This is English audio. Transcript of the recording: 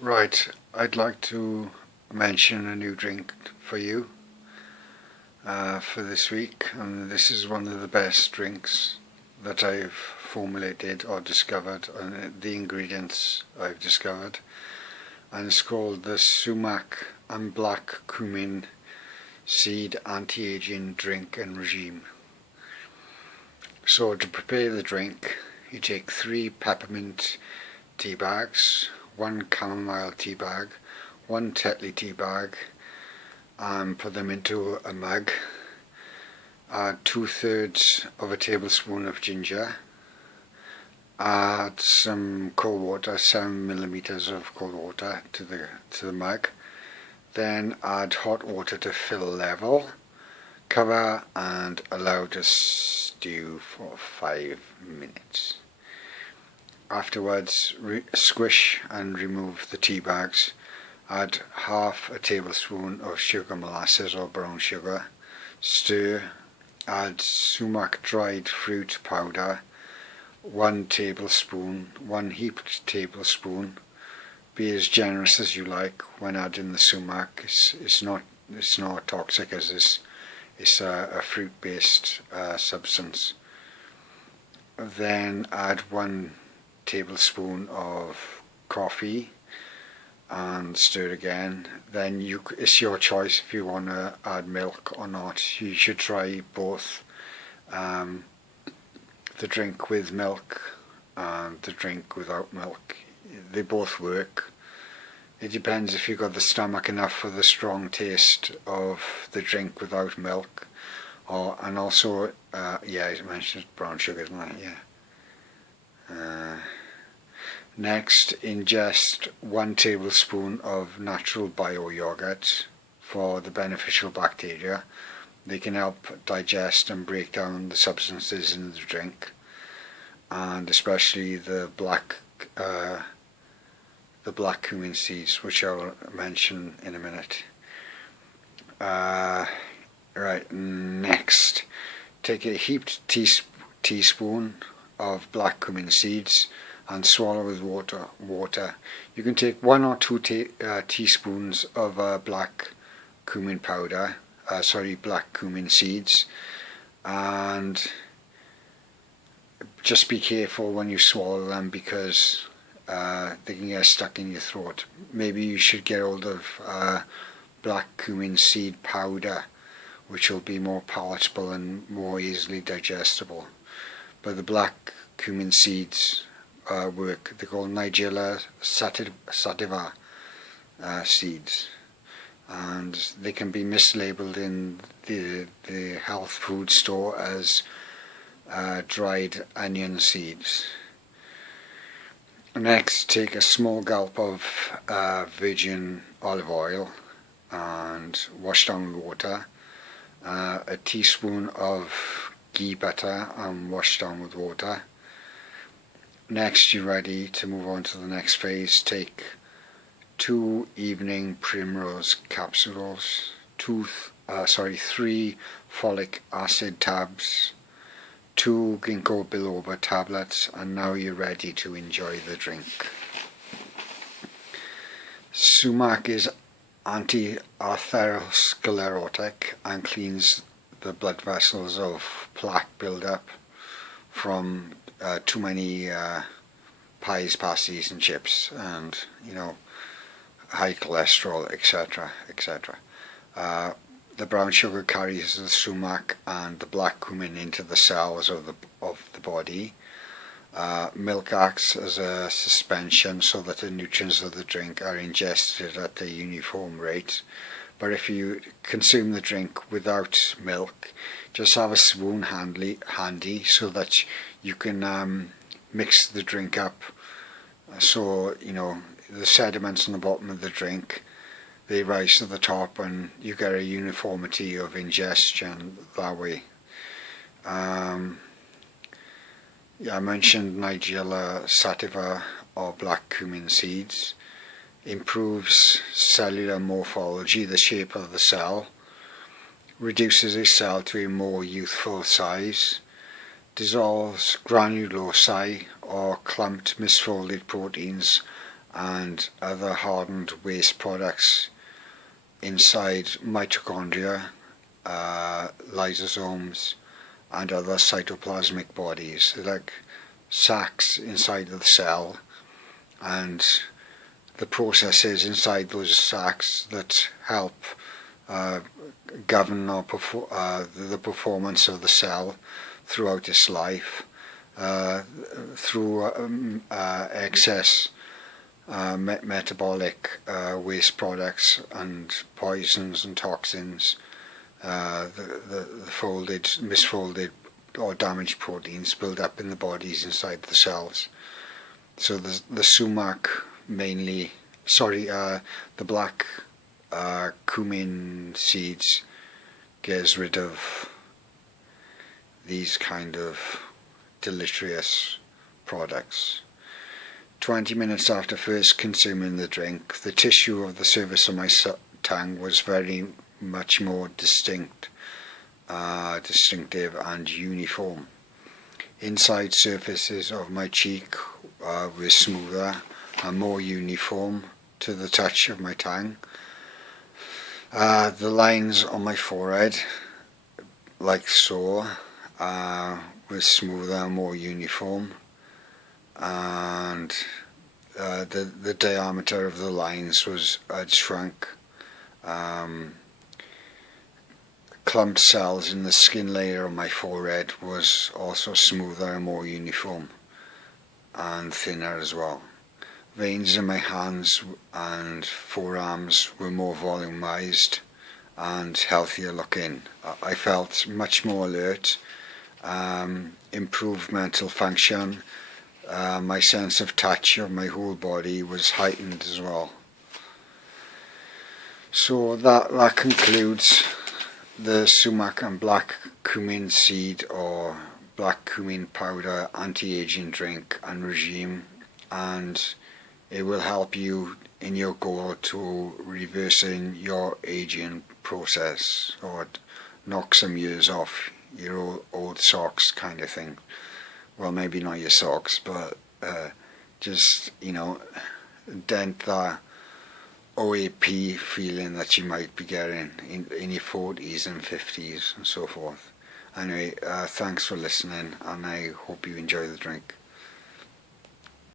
Right, I'd like to mention a new drink for you for this week, and this is one of the best drinks that I've formulated or discovered, and the ingredients I've discovered, and it's called the Sumac Black Cumin Seed Anti-Aging Drink and Regime. So to prepare the drink, you take 3 peppermint tea bags, 1 chamomile tea bag, 1 Tetley tea bag, and put them into a mug. Add 2/3 of a tablespoon of ginger. Add some cold water, 7 milliliters of cold water to the mug. Then add hot water to fill level. Cover and allow to stew for 5 minutes. Afterwards, squish and remove the tea bags. Add half a tablespoon of sugar molasses or brown sugar. Stir. Add sumac dried fruit powder, 1 tablespoon, 1 heaped tablespoon. Be as generous as you like when adding the sumac. It's not toxic, as it's a fruit-based substance. Then add 1 tablespoon of coffee and stir again. Then it's your choice if you want to add milk or not. You should try both, the drink with milk and the drink without milk. They both work. It depends if you've got the stomach enough for the strong taste of the drink without milk, and also yeah, I mentioned brown sugar, didn't I? Yeah. Next, ingest 1 tablespoon of natural bio yogurt for the beneficial bacteria. They can help digest and break down the substances in the drink, and especially the black cumin seeds, which I'll mention in a minute. Right, next, take a heaped teaspoon of black cumin seeds and swallow with water. You can take 1 or 2 teaspoons of black cumin powder, black cumin seeds, and just be careful when you swallow them, because they can get stuck in your throat. Maybe you should get hold of black cumin seed powder, which will be more palatable and more easily digestible. But the black cumin seeds work. They're called Nigella sativa seeds, and they can be mislabeled in the health food store as dried onion seeds. Next, take a small gulp of virgin olive oil and wash down with water. A teaspoon of ghee butter and wash down with water. Next, you're ready to move on to the next phase. Take 2 evening primrose capsules, 3 folic acid tabs, 2 ginkgo biloba tablets, and now you're ready to enjoy the drink. Sumac is anti-atherosclerotic and cleans the blood vessels of plaque buildup from too many pies, pasties and chips, and high cholesterol, etc., etc. The brown sugar carries the sumac and the black cumin into the cells of the body. Milk acts as a suspension so that the nutrients of the drink are ingested at a uniform rate. But if you consume the drink without milk, just have a spoon handy so that you can mix the drink up, so the sediments on the bottom of the drink, they rise to the top and you get a uniformity of ingestion that way. Yeah, I mentioned Nigella sativa or black cumin seeds. Improves cellular morphology, the shape of the cell, reduces a cell to a more youthful size, dissolves granulosi or clumped misfolded proteins and other hardened waste products inside mitochondria, lysosomes, and other cytoplasmic bodies, like sacs inside of the cell, and the processes inside those sacs that help govern the performance of the cell throughout its life, through excess metabolic waste products and poisons and toxins, the misfolded or damaged proteins build up in the bodies inside the cells. So the sumac mainly, the black cumin seeds gets rid of these kind of deleterious products. 20 minutes after first consuming the drink, the tissue of the surface of my tongue was very much more distinctive and uniform. Inside surfaces of my cheek were smoother and more uniform to the touch of my tongue. The lines on my forehead, like so, were smoother and more uniform, and the diameter of the lines had shrunk. Clumped cells in the skin layer of my forehead was also smoother and more uniform, and thinner as well. Veins in my hands and forearms were more volumized and healthier looking. I felt much more alert, improved mental function. My sense of touch of my whole body was heightened as well. So that concludes the sumac and black cumin seed or black cumin powder anti-aging drink and regime, and it will help you in your goal to reversing your aging process, or knock some years off your old socks kind of thing. Well, maybe not your socks, but just, dent that OAP feeling that you might be getting in your 40s and 50s and so forth. Anyway, thanks for listening, and I hope you enjoy the drink.